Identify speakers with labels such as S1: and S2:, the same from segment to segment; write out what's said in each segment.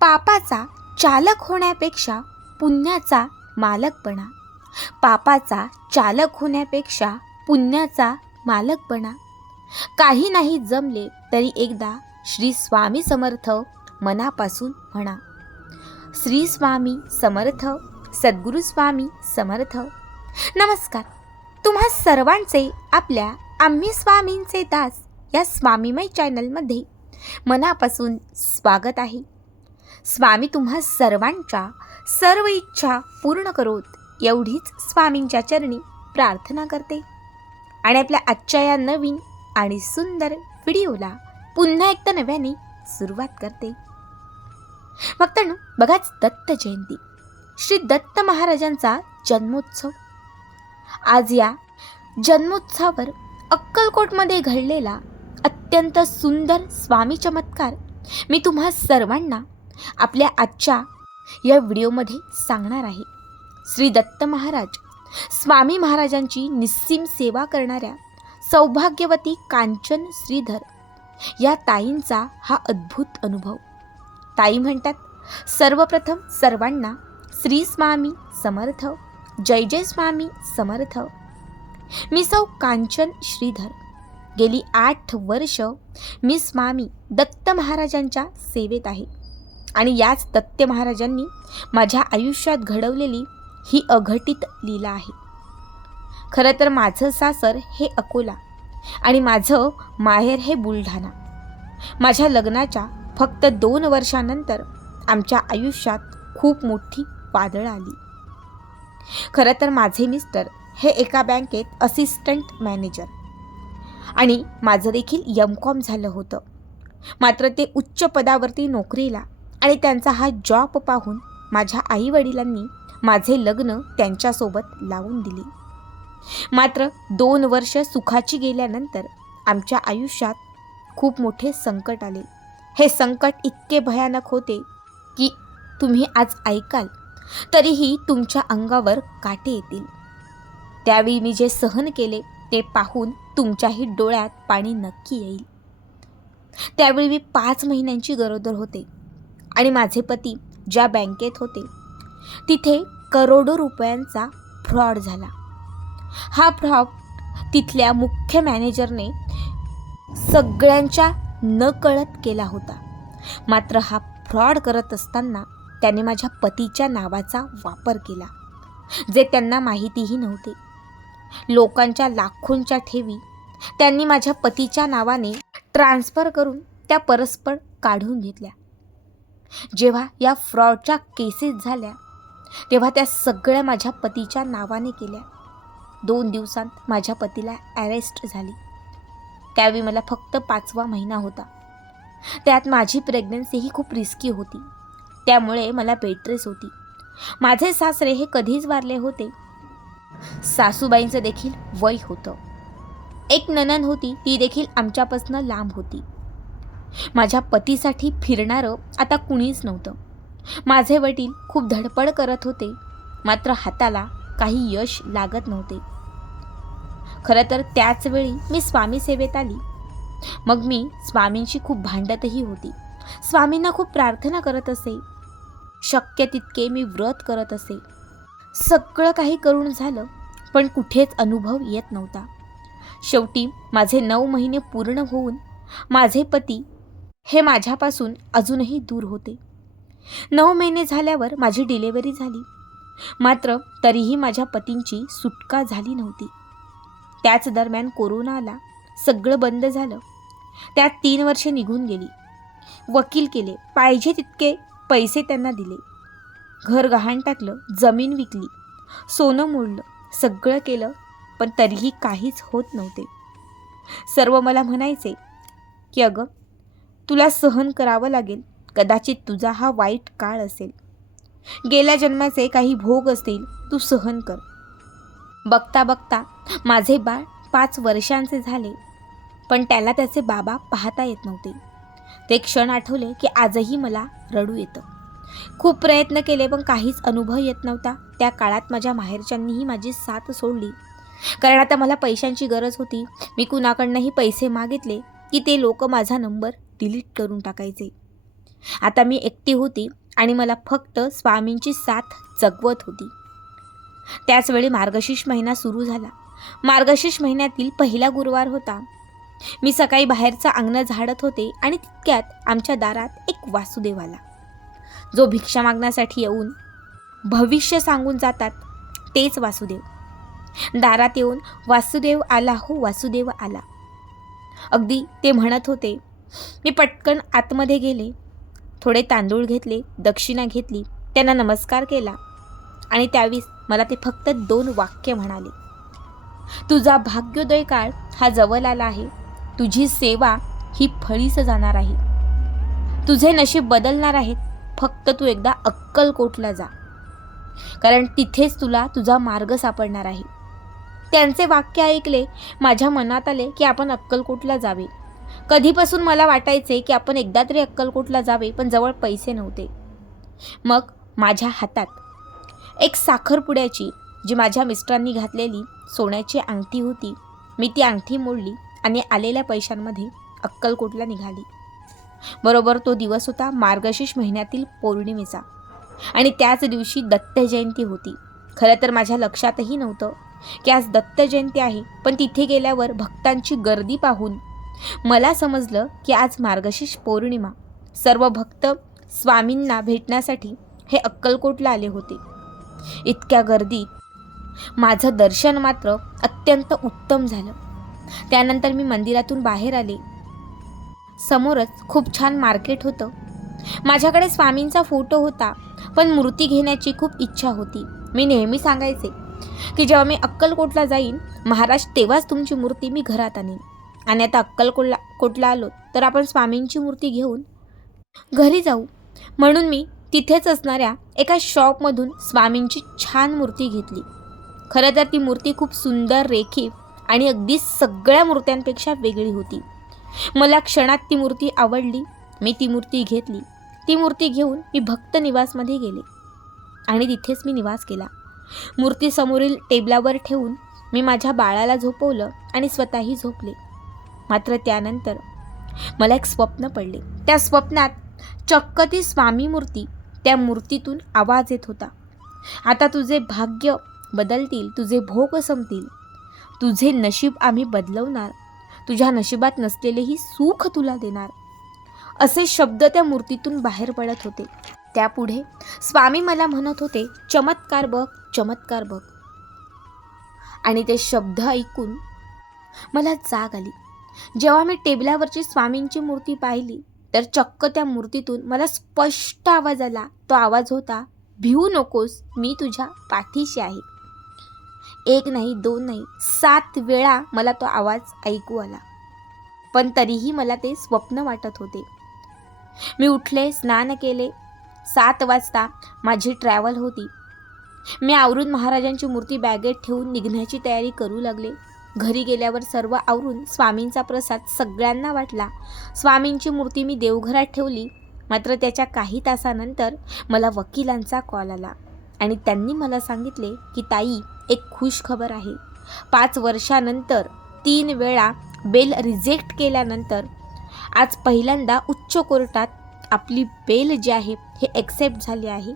S1: पापाचा चालक होण्यापेक्षा पुण्याचा मालक बना पापाचा चालक होण्यापेक्षा पुण्याचा मालक बना काही नाही जमले तरी एकदा श्री स्वामी समर्थ मनापासून म्हणा. श्री स्वामी समर्थ सद्गुरू स्वामी समर्थ. नमस्कार. तुम्हा सर्वांचे आपल्या आम्ही स्वामींचे दास या स्वामीमय चॅनलमध्ये मनापासून स्वागत आहे. स्वामी तुम्हा सर्वांच्या सर्व इच्छा पूर्ण करोत एवढीच स्वामींच्या चरणी प्रार्थना करते. आणि आपल्या आजच्या या नवीन आणि सुंदर व्हिडिओला पुन्हा एकदा नव्याने सुरुवात करते. फक्त ना बघाच दत्त जयंती. श्री दत्त महाराजांचा जन्मोत्सव. आज या जन्मोत्सवावर अक्कलकोटमध्ये घडलेला अत्यंत सुंदर स्वामी चमत्कार मी तुम्हा सर्वांना आपल्या आजच्या या व्हिडिओमध्ये सांगणार आहे. श्री दत्त महाराज स्वामी महाराजांची निस्सीम सेवा करणाऱ्या सौभाग्यवती कांचन श्रीधर या ताईंचा हा अद्भुत अनुभव. ताई म्हणतात सर्वप्रथम सर्वांना श्री स्वामी समर्थ जय जय स्वामी समर्थ. मी सौ कांचन श्रीधर. गेली आठ वर्ष मी स्वामी दत्त महाराजांच्या सेवेत आहे. आणि याच दत्त महाराजांनी माझ्या आयुष्यात घडवलेली ही अघटित लीला आहे. खरं तर माझं सासर हे अकोला आणि माझं माहेर हे बुलढाणा. माझ्या लग्नाच्या फक्त दोन वर्षानंतर आमच्या आयुष्यात खूप मोठी वादळ आली. खरं तर माझे मिस्टर हे एका बँकेत असिस्टंट मॅनेजर आणि माझं देखील यमकॉम झालं होतं. मात्र ते उच्च पदावरती नोकरीला आणि त्यांचा हा जॉब पाहून माझ्या आईवडिलांनी माझे लग्न त्यांच्यासोबत लावून दिले. मात्र दोन वर्ष सुखाची गेल्यानंतर आमच्या आयुष्यात खूप मोठे संकट आले. हे संकट इतके भयानक होते की तुम्ही आज ऐकाल तरीही तुमच्या अंगावर काटे येतील. त्यावेळी मी जे सहन केले ते पाहून तुमच्याही डोळ्यात पाणी नक्की येईल. त्यावेळी मी पाच महिन्यांची गरोदर होते. आणि माझे पती ज्या बँकेत होते तिथे करोडो रुपयांचा फ्रॉड झाला. हा फ्रॉड तिथल्या मुख्य मॅनेजरने सगळ्यांच्या न कळत केला होता. मात्र हा फ्रॉड करत असताना त्याने माझ्या पतीच्या नावाचा वापर केला जे त्यांना माहितीही नव्हते. लोकांच्या लाखोंच्या ठेवी त्यांनी माझ्या पतीच्या नावाने ट्रान्स्फर करून त्या परस्पर काढून घेतल्या. जेव्हा या फ्रॉडच्या केसेस झाल्या तेव्हा त्या सगळ्या माझ्या पतीच्या नावाने केल्या. दोन दिवसांत माझ्या पतीला अरेस्ट झाली. त्यावेळी मला फक्त पाचवा महिना होता. त्यात माझी प्रेग्नन्सीही खूप रिस्की होती. त्यामुळे मला बेडरेस होती. माझे सासरे हे कधीच वारले होते. सासूबाईंचं देखील वय होतं. एक ननन होती ती देखील आमच्यापासून लांब होती. माझ्या पतीसाठी फिरणारं आता कुणीच नव्हतं. माझे वडील खूप धडपड करत होते मात्र हाताला काही यश लागत नव्हते. खरं तर त्याच वेळी मी स्वामी सेवेत आली. मग मी स्वामींशी खूप भांडतही होती. स्वामींना खूप प्रार्थना करत असे. शक्य तितके मी व्रत करत असे. सगळं काही करून झालं पण कुठेच अनुभव येत नव्हता. शेवटी माझे नऊ महिने पूर्ण होऊन माझे पती हे माझ्यापासून अजूनही दूर होते. नऊ महिने झाल्यावर माझी डिलेवरी झाली. मात्र तरीही माझ्या पतींची सुटका झाली नव्हती. त्याच दरम्यान कोरोना आला सगळं बंद झालं. त्यात तीन वर्षे निघून गेली. वकील केले पाहिजे तितके पैसे त्यांना दिले. घर गहाण टाकलं जमीन विकली सोनं मोडलं सगळं केलं पण तरीही काहीच होत नव्हते. सर्व मला म्हणायचे की अगं तुला सहन करावं लागेल. कदाचित तुझा हा वाईट काळ असेल. गेल्या जन्माचे काही भोग असतील तू सहन कर. बघता बघता माझे बाळ पाच वर्षांचे झाले पण त्याला त्याचे बाबा पाहता येत नव्हते. ते क्षण आठवले की आजही मला रडू येतं. खूप प्रयत्न केले पण काहीच अनुभव येत नव्हता. त्या काळात माझ्या माहेरच्यांनीही माझी साथ सोडली. कारण आता मला पैशांची गरज होती. मी कुणाकडनंही पैसे मागितले की ते लोक माझा नंबर डिलीट करून टाकायचे. आता मी एकटी होती आणि मला फक्त स्वामींची साथ जगवत होती. त्याचवेळी मार्गशीर्ष महिना सुरू झाला. मार्गशीर्ष महिन्यातील पहिला गुरुवार होता. मी सकाळी बाहेरचं अंगण झाडत होते आणि तितक्यात आमच्या दारात एक वासुदेव आला जो भिक्षा मागण्यासाठी येऊन भविष्य सांगून जातात तेच वासुदेव. दारात येऊन वासुदेव आला हो वासुदेव आला. अगदी ते म्हणत होते मी पटकन आतमध्ये गेले. थोडे तांदूळ घेतले दक्षिणा घेतली त्यांना नमस्कार केला आणि त्यावेळेस मला ते फक्त दोन वाक्य म्हणाले. तुझा भाग्योदय काळ हा जवळ आला आहे. तुझी सेवा ही फळीस जाणार आहे. तुझे नशीब बदलणार आहेत. फक्त तू एकदा अक्कलकोटला जा. कारण तिथेच तुला तुझा मार्ग सापडणार आहे. त्यांचे वाक्य ऐकले माझ्या मनात आले की आपण अक्कलकोटला जावे. कधीपासून मला वाटायचे की आपण एकदा तरी अक्कलकोटला जावे पण जवळ पैसे नव्हते. मग माझ्या हातात एक साखरपुड्याची जी माझ्या मिस्टरांनी घातलेली सोन्याची अंगठी होती मी ती अंगठी मोडली आणि आलेल्या पैशांमध्ये अक्कलकोटला निघाली. बरोबर तो दिवस होता मार्गशीर्ष महिन्यातील पौर्णिमेचा आणि त्याच दिवशी दत्त जयंती होती. खरं तर माझ्या लक्षातही नव्हतं की आज दत्त जयंती आहे पण तिथे गेल्यावर भक्तांची गर्दी पाहून मला समजलं की आज मार्गशीर्ष पौर्णिमा. सर्व भक्त स्वामींना भेटण्यासाठी हे अक्कलकोटला आले होते. इतक्या गर्दीत माझं दर्शन मात्र अत्यंत उत्तम झालं. त्यानंतर मी मंदिरातून बाहेर आले. समोरच खूप छान मार्केट होतं. माझ्याकडे स्वामींचा फोटो होता पण मूर्ती घेण्याची खूप इच्छा होती. मी नेहमी सांगायचे की जेव्हा मी अक्कलकोटला जाईन महाराज तेव्हाच तुमची मूर्ती मी घरात आणीन. आणि आता अक्कलकोटला कोटला आलो तर आपण स्वामींची मूर्ती घेऊन घरी जाऊ. म्हणून मी तिथेच असणाऱ्या एका शॉपमधून स्वामींची छान मूर्ती घेतली. खरं तर ती मूर्ती खूप सुंदर रेखीव आणि अगदी सगळ्या मूर्त्यांपेक्षा वेगळी होती. मला क्षणात ती मूर्ती आवडली मी ती मूर्ती घेतली. ती मूर्ती घेऊन मी भक्त निवासमध्ये गेले आणि तिथेच मी निवास केला. मूर्ती समोरील टेबलावर ठेवून मी माझ्या बाळाला झोपवलं आणि स्वतःही झोपले. मात्र त्यानंतर मला एक स्वप्न पडले. त्या स्वप्नात चक्क ती स्वामी मूर्ती त्या मूर्तीतून आवाज येत होता. आता तुझे भाग्य बदलतील तुझे भोग संपतील. तुझे नशीब आम्ही बदलवणार. तुझ्या नशिबात नसलेलेही सुख तुला देणार. असे शब्द त्या मूर्तीतून बाहेर पडत होते. त्यापुढे स्वामी मला म्हणत होते चमत्कार बघ चमत्कार बघ. आणि ते शब्द ऐकून मला जाग आली. जेव्हा मी टेबलावरची स्वामींची मूर्ती पाहिली तर चक्क त्या मूर्तीतून मला स्पष्ट आवाज आला. तो आवाज होता भिवू नकोस मी तुझ्या पाठीशी आहे. एक नाही दोन नाही सात वेळा मला तो आवाज ऐकू आला. पण तरीही मला ते स्वप्न वाटत होते. मी उठले स्नान केले. सात वाजता माझी ट्रॅव्हल होती. मी आवरून महाराजांची मूर्ती बॅगेत ठेवून निघण्याची तयारी करू लागले. घरी गेल्यावर सर्व आवरून स्वामींचा प्रसाद सगळ्यांना वाटला. स्वामींची मूर्ती मी देवघरात ठेवली. मात्र त्याच्या काही तासानंतर मला वकिलांचा कॉल आला आणि त्यांनी मला सांगितले की ताई एक खुश खबर आहे. पाच वर्षानंतर तीन वेळा बेल रिजेक्ट केल्यानंतर आज पहिल्यांदा उच्च कोर्टात आपली बेल जी आहे हे एक्सेप्ट झाली आहे.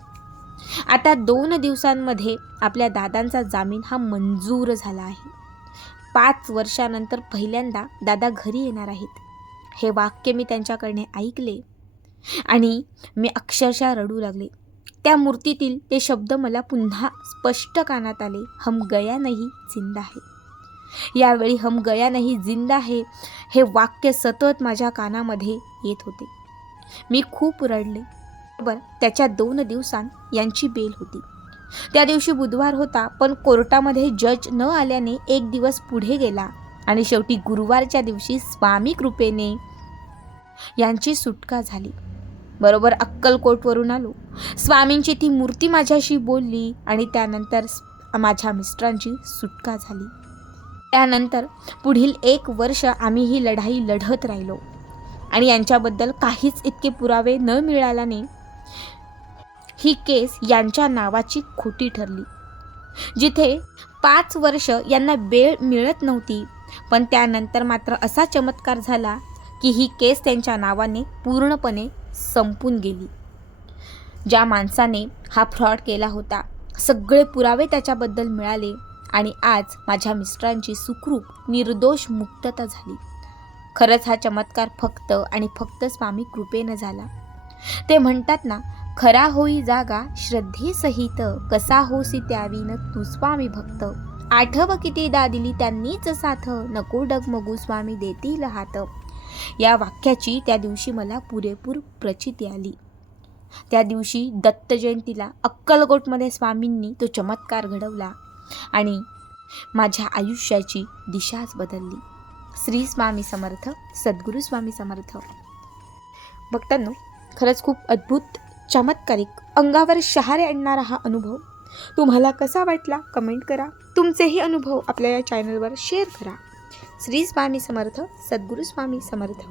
S1: आता दोन दिवसांमध्ये आपल्या दादांचा जामीन हा मंजूर झाला आहे. पाच वर्षानंतर पहिल्यांदा दादा घरी येणार आहेत. हे वाक्य मी त्यांच्याकडने ऐकले आणि मी अक्षरशः रडू लागले. त्या मूर्तीतील ते शब्द मला पुन्हा स्पष्ट कानात आले हम गया नाही जिंदा आहे यावेळी हम गया नाही जिंदा आहे हे वाक्य सतत माझ्या कानामध्ये येत होते. मी खूप रडले. बरं त्याच्या दोन दिवसांत यांची बेल होती. त्या दिवशी बुधवार होता पण कोर्टामध्ये जज न आल्याने एक दिवस पुढे गेला आणि शेवटी गुरुवारच्या दिवशी स्वामी कृपेने यांची सुटका झाली. बरोबर अक्कलकोटवरून आलो. स्वामींची ती मूर्ती माझ्याशी बोलली आणि त्यानंतर माझ्या मिस्टरांची सुटका झाली. त्यानंतर पुढील एक वर्ष आम्ही ही लढाई लढत राहिलो आणि यांच्याबद्दल काहीच इतके पुरावे न मिळाल्याने ही केस यांच्या नावाची खोटी ठरली. जिथे पाच वर्ष यांना बेळ मिळत नव्हती पण त्यानंतर मात्र असा चमत्कार झाला की ही केस त्यांच्या नावाने पूर्णपणे संपून गेली. ज्या माणसाने हा फ्रॉड केला होता सगळे पुरावे त्याच्याबद्दल मिळाले आणि आज माझ्या मिस्टरांची सुखरूप निर्दोष मुक्तता झाली. खरंच हा चमत्कार फक्त आणि फक्त स्वामी कृपेनं झाला. ते म्हणतात ना खरा होई जागा श्रद्धेसहित कसा होसी त्यावीन तू स्वामी भक्त. आठव कितीदा दिली त्यांनीच साथ नको डगमगू स्वामी देतील हात या वाक्याची त्या दिवशी मला पुरेपूर प्रचिती आली. त्या दिवशी दत्त जयंतीला अक्कलकोटमध्ये स्वामींनी तो चमत्कार घडवला आणि माझ्या आयुष्याची दिशाच बदलली. श्री स्वामी समर्थ सद्गुरू स्वामी समर्थ. बघताना खरंच खूप अद्भुत चमत्कारिक अंगावर शहारे आणणारा हा अनुभव. तुम्हाला कसा वाटला? कमेंट करा. तुमचेही अनुभव आपल्या या चॅनलवर शेअर करा. श्री स्वामी समर्थ सद्गुरू स्वामी समर्थ.